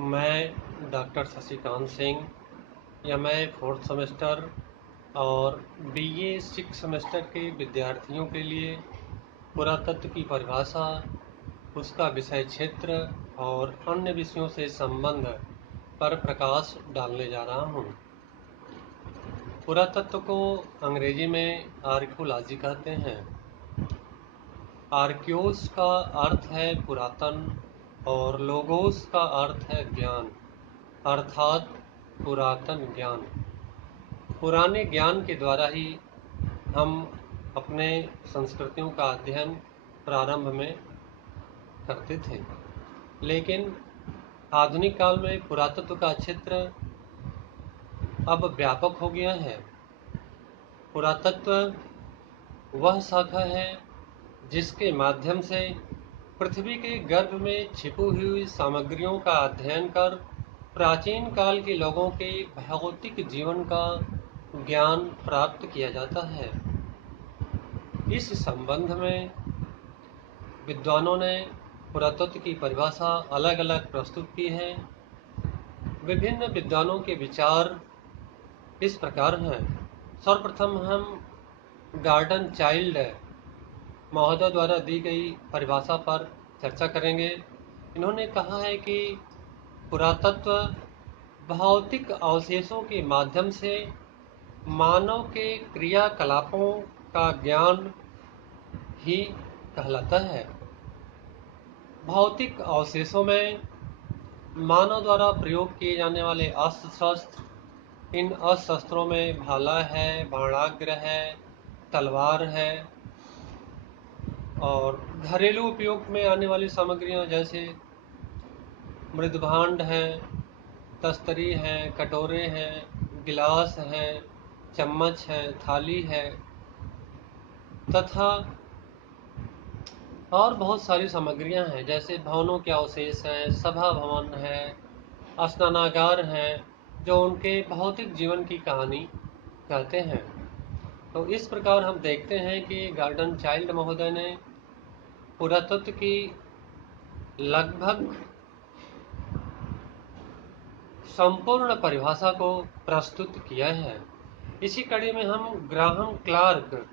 मैं डॉक्टर शशिकांत सिंह या मैं फोर्थ सेमेस्टर और बीए सिक्स सेमेस्टर के विद्यार्थियों के लिए पुरातत्व की परिभाषा, उसका विषय क्षेत्र और अन्य विषयों से संबंध पर प्रकाश डालने जा रहा हूँ। पुरातत्व को अंग्रेजी में आर्कियोलॉजी कहते हैं। आर्कियोस का अर्थ है पुरातन और लोगोस का अर्थ है ज्ञान, अर्थात पुरातन ज्ञान। पुराने ज्ञान के द्वारा ही हम अपने संस्कृतियों का अध्ययन प्रारंभ में करते थे, लेकिन आधुनिक काल में पुरातत्व का क्षेत्र अब व्यापक हो गया है। पुरातत्व वह शाखा है जिसके माध्यम से पृथ्वी के गर्भ में छिपी हुई सामग्रियों का अध्ययन कर प्राचीन काल के लोगों के भौतिक जीवन का ज्ञान प्राप्त किया जाता है। इस संबंध में विद्वानों ने पुरातत्व की परिभाषा अलग अलग प्रस्तुत की है। विभिन्न विद्वानों के विचार इस प्रकार हैं। सर्वप्रथम हम गार्डन चाइल्ड महोदय द्वारा दी गई परिभाषा पर चर्चा करेंगे। इन्होंने कहा है कि पुरातत्व भौतिक अवशेषों के माध्यम से मानव के क्रियाकलापों का ज्ञान ही कहलाता है। भौतिक अवशेषों में मानव द्वारा प्रयोग किए जाने वाले अस्त्र शस्त्र, इन अस्त्र शस्त्रों में भाला है, बाणाग्र है, तलवार है और घरेलू उपयोग में आने वाली सामग्रियां जैसे मृदभांड है, तस्तरी है, कटोरे हैं, गिलास है, चम्मच है, थाली है तथा और बहुत सारी सामग्रियां हैं जैसे भवनों के अवशेष हैं, सभा भवन है, स्नानागार हैं, जो उनके भौतिक जीवन की कहानी कहते हैं। तो इस प्रकार हम देखते हैं कि गार्डन चाइल्ड महोदय ने पुरातत्व की लगभग संपूर्ण परिभाषा को प्रस्तुत किया है। इसी कड़ी में हम ग्राहम क्लार्क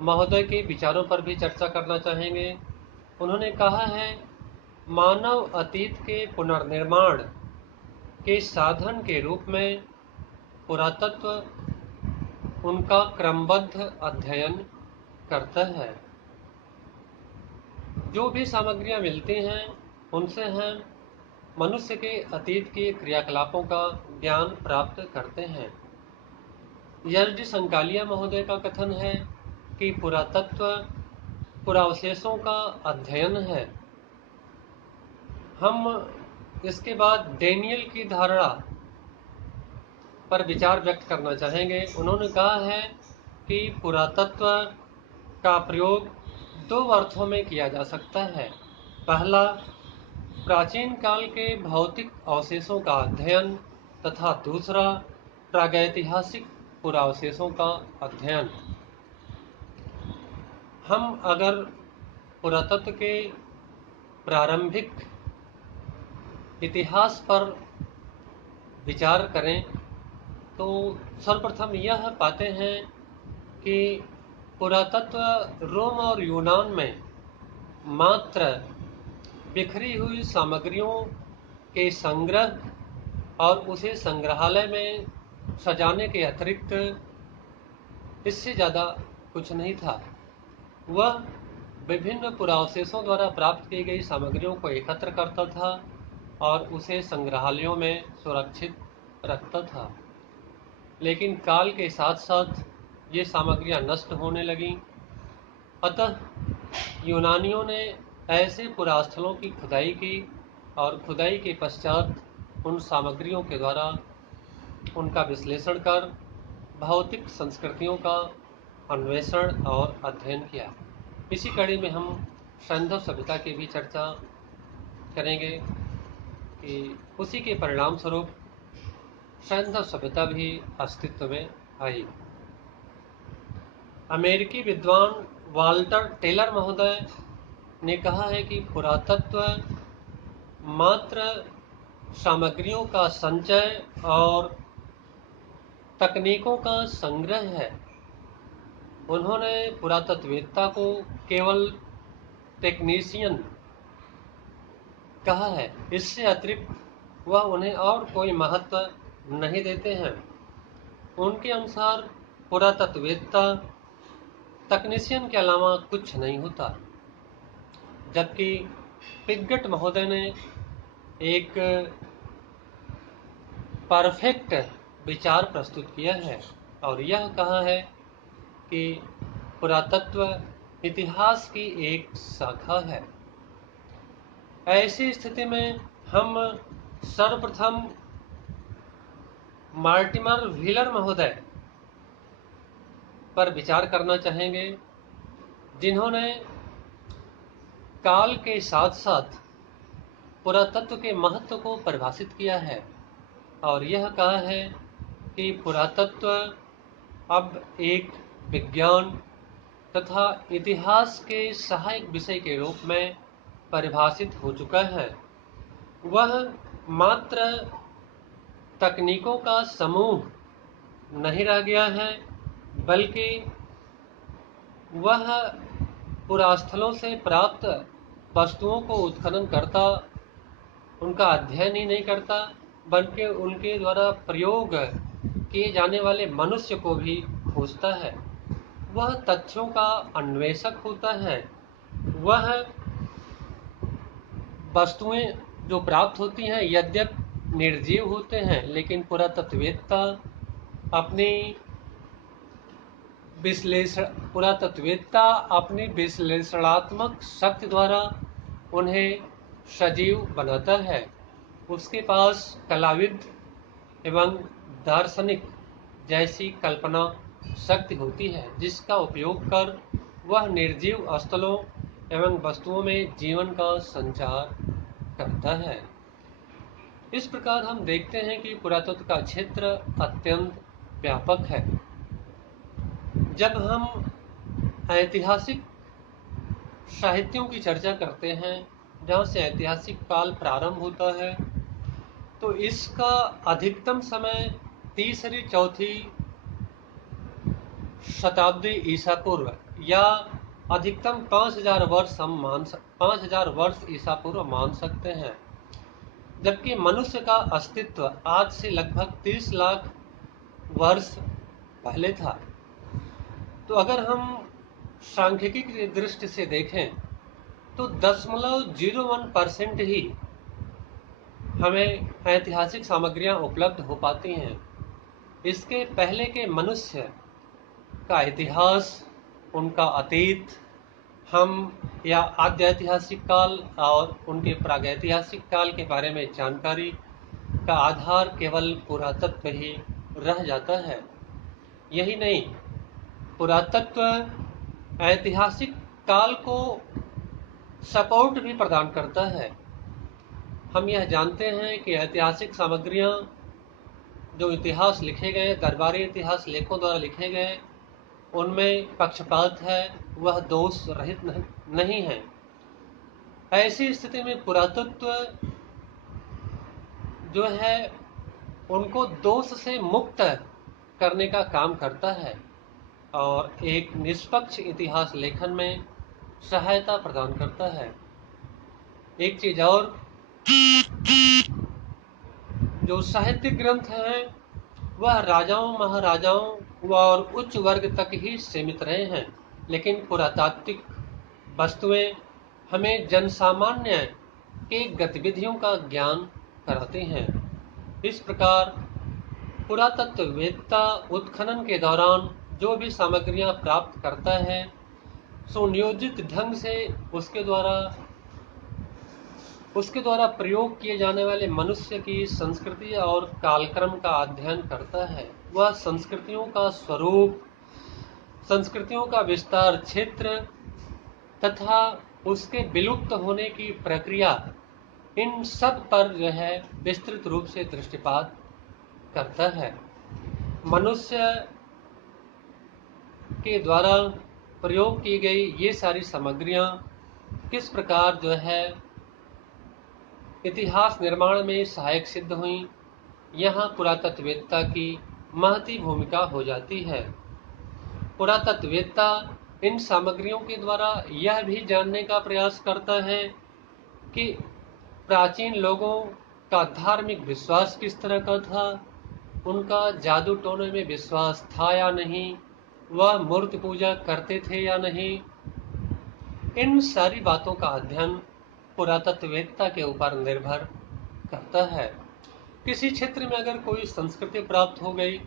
महोदय के विचारों पर भी चर्चा करना चाहेंगे। उन्होंने कहा है, मानव अतीत के पुनर्निर्माण के साधन के रूप में पुरातत्व उनका क्रमबद्ध अध्ययन करता है। जो भी सामग्रियां मिलती हैं उनसे हम मनुष्य के अतीत के क्रियाकलापों का ज्ञान प्राप्त करते हैं। एच.डी. संकालिया महोदय का कथन है कि पुरातत्व पुरावशेषों का अध्ययन है। हम इसके बाद डेनियल की धारणा पर विचार व्यक्त करना चाहेंगे। उन्होंने कहा है कि पुरातत्व का प्रयोग दो अर्थों में किया जा सकता है। पहला, प्राचीन काल के भौतिक अवशेषों का अध्ययन तथा दूसरा, प्रागैतिहासिक पुरावशेषों का अध्ययन। हम अगर पुरातत्व के प्रारंभिक इतिहास पर विचार करें तो सर्वप्रथम यह पाते हैं कि पुरातत्व रोम और यूनान में मात्र बिखरी हुई सामग्रियों के संग्रह और उसे संग्रहालय में सजाने के अतिरिक्त इससे ज़्यादा कुछ नहीं था। वह विभिन्न पुरावशेषों द्वारा प्राप्त की गई सामग्रियों को एकत्र करता था और उसे संग्रहालयों में सुरक्षित रखता था। लेकिन काल के साथ साथ ये सामग्रियां नष्ट होने लगीं। अतः यूनानियों ने ऐसे पुरास्थलों की खुदाई की और खुदाई के पश्चात उन सामग्रियों के द्वारा उनका विश्लेषण कर भौतिक संस्कृतियों का अन्वेषण और अध्ययन किया। इसी कड़ी में हम सैंधव सभ्यता की भी चर्चा करेंगे कि उसी के परिणाम स्वरूप सैंधव सभ्यता भी अस्तित्व में आई। अमेरिकी विद्वान वाल्टर टेलर महोदय ने कहा है कि पुरातत्व मात्र सामग्रियों का संचय और तकनीकों का संग्रह है। उन्होंने पुरातत्ववेत्ता को केवल टेक्नीशियन कहा है, इससे अतिरिक्त वह उन्हें और कोई महत्व नहीं देते हैं। उनके अनुसार पुरातत्ववेत्ता तकनीशियन के अलावा कुछ नहीं होता। जबकि पिगट महोदय ने एक परफेक्ट विचार प्रस्तुत किया है और यह कहा है कि पुरातत्व इतिहास की एक शाखा है। ऐसी स्थिति में हम सर्वप्रथम मार्टिमर व्हीलर महोदय पर विचार करना चाहेंगे, जिन्होंने काल के साथ साथ पुरातत्व के महत्व को परिभाषित किया है और यह कहा है कि पुरातत्व अब एक विज्ञान तथा इतिहास के सहायक विषय के रूप में परिभाषित हो चुका है। वह मात्र तकनीकों का समूह नहीं रह गया है, बल्कि वह पुरास्थलों से प्राप्त वस्तुओं को उत्खनन करता, उनका अध्ययन ही नहीं करता, बल्कि उनके द्वारा प्रयोग किए जाने वाले मनुष्य को भी खोजता है। वह तथ्यों का अन्वेषक होता है। वह वस्तुएं जो प्राप्त होती हैं यद्यपि निर्जीव होते हैं, लेकिन पुरातत्ववेत्ता अपनी विश्लेषणात्मक शक्ति द्वारा उन्हें सजीव बनाता है। उसके पास कलाविद एवं दार्शनिक जैसी कल्पना शक्ति होती है, जिसका उपयोग कर वह निर्जीव स्थलों एवं वस्तुओं में जीवन का संचार करता है। इस प्रकार हम देखते हैं कि पुरातत्व का क्षेत्र अत्यंत व्यापक है। जब हम ऐतिहासिक साहित्यों की चर्चा करते हैं, जहाँ से ऐतिहासिक काल प्रारंभ होता है, तो इसका अधिकतम समय तीसरी चौथी शताब्दी ईसा पूर्व या अधिकतम 5000 वर्ष ईसा पूर्व मान सकते हैं। जबकि मनुष्य का अस्तित्व आज से लगभग 30 लाख वर्ष पहले था। तो अगर हम सांख्यिकी की दृष्टि से देखें तो 0.01% ही हमें ऐतिहासिक सामग्रियां उपलब्ध हो पाती हैं। इसके पहले के मनुष्य का इतिहास, उनका अतीत, हम या आद्य ऐतिहासिक काल और उनके प्रागैतिहासिक काल के बारे में जानकारी का आधार केवल पुरातत्व ही रह जाता है। यही नहीं, पुरातत्व ऐतिहासिक काल को सपोर्ट भी प्रदान करता है। हम यह जानते हैं कि ऐतिहासिक सामग्रियां जो इतिहास लिखे गए, दरबारी इतिहास लेखों द्वारा लिखे गए, उनमें पक्षपात है, वह दोष रहित नहीं है। ऐसी स्थिति में पुरातत्व जो है उनको दोष से मुक्त करने का काम करता है और एक निष्पक्ष इतिहास लेखन में सहायता प्रदान करता है। एक चीज और, जो साहित्यिक ग्रंथ हैं वह राजाओं, महाराजाओं और उच्च वर्ग तक ही सीमित रहे हैं, लेकिन पुरातात्विक वस्तुएं हमें जनसामान्य के गतिविधियों का ज्ञान कराते हैं। इस प्रकार पुरातत्ववेत्ता उत्खनन के दौरान जो भी सामग्रियां प्राप्त करता है, सुनियोजित ढंग से उसके द्वारा प्रयोग किए जाने वाले मनुष्य की संस्कृति और कालक्रम का अध्ययन करता है। वह संस्कृतियों का स्वरूप, संस्कृतियों का विस्तार क्षेत्र तथा उसके विलुप्त होने की प्रक्रिया, इन सब पर जो है विस्तृत रूप से दृष्टिपात करता है। मनुष्य के द्वारा प्रयोग की गई ये सारी सामग्रियां किस प्रकार जो है इतिहास निर्माण में सहायक सिद्ध हुई। यहाँ पुरातत्ववेत्ता की महती भूमिका हो जाती है। पुरातत्ववेत्ता इन सामग्रियों के द्वारा यह भी जानने का प्रयास करता है कि प्राचीन लोगों का धार्मिक विश्वास किस तरह का था, उनका जादू टोने में विश्वास था या नहीं, वह मूर्ति पूजा करते थे या नहीं। इन सारी बातों का अध्ययन पुरातत्ववेत्ता के ऊपर निर्भर करता है। किसी क्षेत्र में अगर कोई संस्कृति प्राप्त हो गई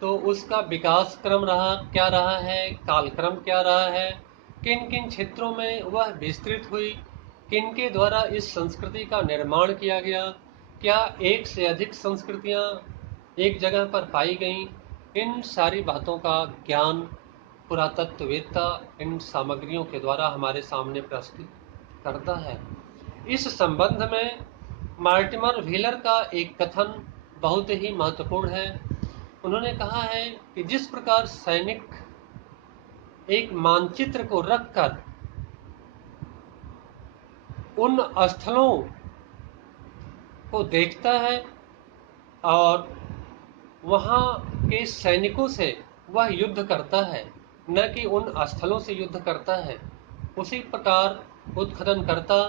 तो उसका विकास क्रम क्या रहा है, कालक्रम क्या रहा है, किन किन क्षेत्रों में वह विस्तृत हुई, किन के द्वारा इस संस्कृति का निर्माण किया गया, क्या एक से अधिक संस्कृतियां एक जगह पर पाई गईं, इन सारी बातों का ज्ञान पुरातत्ववेत्ता इन सामग्रियों के द्वारा हमारे सामने प्रस्तुत करता है। इस संबंध में मार्टिमर व्हीलर का एक कथन बहुत ही महत्वपूर्ण है। उन्होंने कहा है कि जिस प्रकार सैनिक एक मानचित्र को रखकर उन स्थलों को देखता है और वहां के सैनिकों से वह युद्ध करता है, न कि उन स्थलों से युद्ध करता है, उसी प्रकार उत्खननकर्ता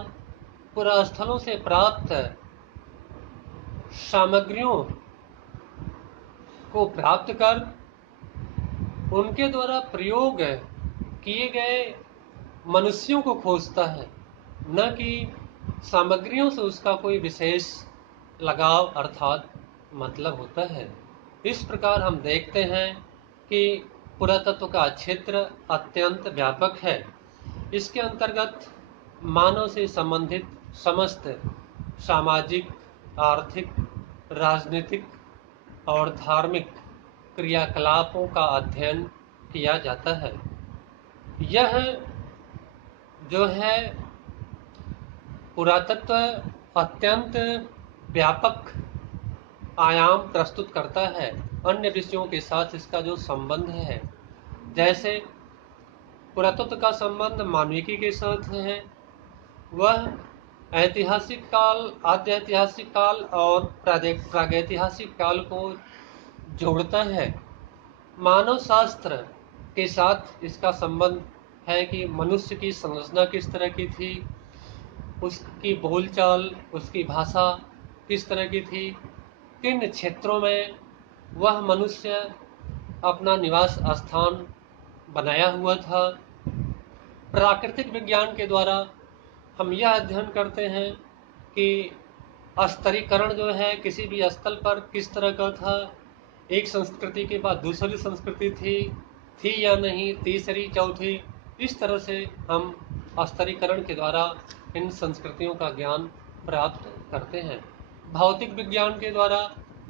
पुरास्थलों से प्राप्त सामग्रियों को प्राप्त कर उनके द्वारा प्रयोग किए गए मनुष्यों को खोजता है, न कि सामग्रियों से उसका कोई विशेष लगाव अर्थात मतलब होता है। इस प्रकार हम देखते हैं कि पुरातत्व का क्षेत्र अत्यंत व्यापक है। इसके अंतर्गत मानव से संबंधित समस्त सामाजिक, आर्थिक, राजनीतिक और धार्मिक क्रियाकलापों का अध्ययन किया जाता है। यह जो है पुरातत्व अत्यंत व्यापक आयाम प्रस्तुत करता है। अन्य विषयों के साथ इसका जो संबंध है, जैसे पुरातत्व का संबंध मानविकी के साथ है, वह ऐतिहासिक काल, आद्य ऐतिहासिक काल और प्रागैतिहासिक काल को जोड़ता है। मानव शास्त्र के साथ इसका संबंध है कि मनुष्य की संरचना किस तरह की थी, उसकी बोलचाल, उसकी भाषा किस तरह की थी, किन क्षेत्रों में वह मनुष्य अपना निवास स्थान बनाया हुआ था। प्राकृतिक विज्ञान के द्वारा हम यह अध्ययन करते हैं कि स्तरीकरण जो है किसी भी स्थल पर किस तरह का था, एक संस्कृति के बाद दूसरी संस्कृति थी या नहीं, तीसरी, चौथी, इस तरह से हम स्तरीकरण के द्वारा इन संस्कृतियों का ज्ञान प्राप्त करते हैं। भौतिक विज्ञान के द्वारा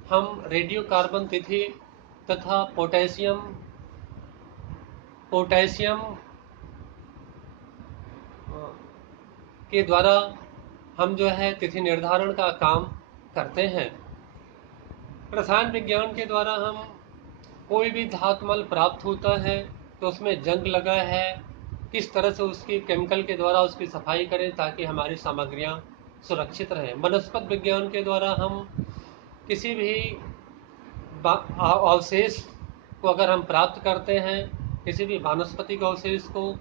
हम रेडियो कार्बन तिथि तथा पोटेशियम के द्वारा हम जो है तिथि निर्धारण का काम करते हैं। रसायन विज्ञान के द्वारा हम कोई भी धातुमल प्राप्त होता है तो उसमें जंग लगा है, किस तरह से उसकी केमिकल के द्वारा उसकी सफाई करें ताकि हमारी सामग्रियां सुरक्षित रहें। वनस्पत विज्ञान के द्वारा हम किसी भी अवशेष को अगर हम प्राप्त करते हैं, किसी भी वनस्पतिक अवशेष को,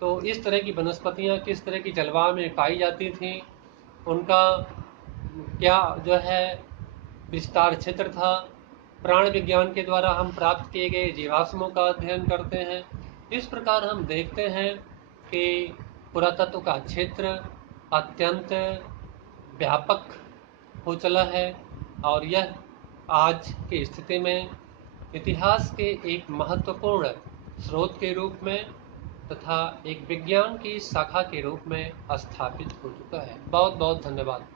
तो इस तरह की वनस्पतियां किस तरह की जलवायु में पाई जाती थी, उनका क्या जो है विस्तार क्षेत्र था। प्राण विज्ञान के द्वारा हम प्राप्त किए गए जीवाश्मों का अध्ययन करते हैं। इस प्रकार हम देखते हैं कि पुरातत्व का क्षेत्र अत्यंत व्यापक हो चला है और यह आज की स्थिति में इतिहास के एक महत्वपूर्ण स्रोत के रूप में तथा एक विज्ञान की शाखा के रूप में स्थापित हो चुका है। बहुत बहुत धन्यवाद।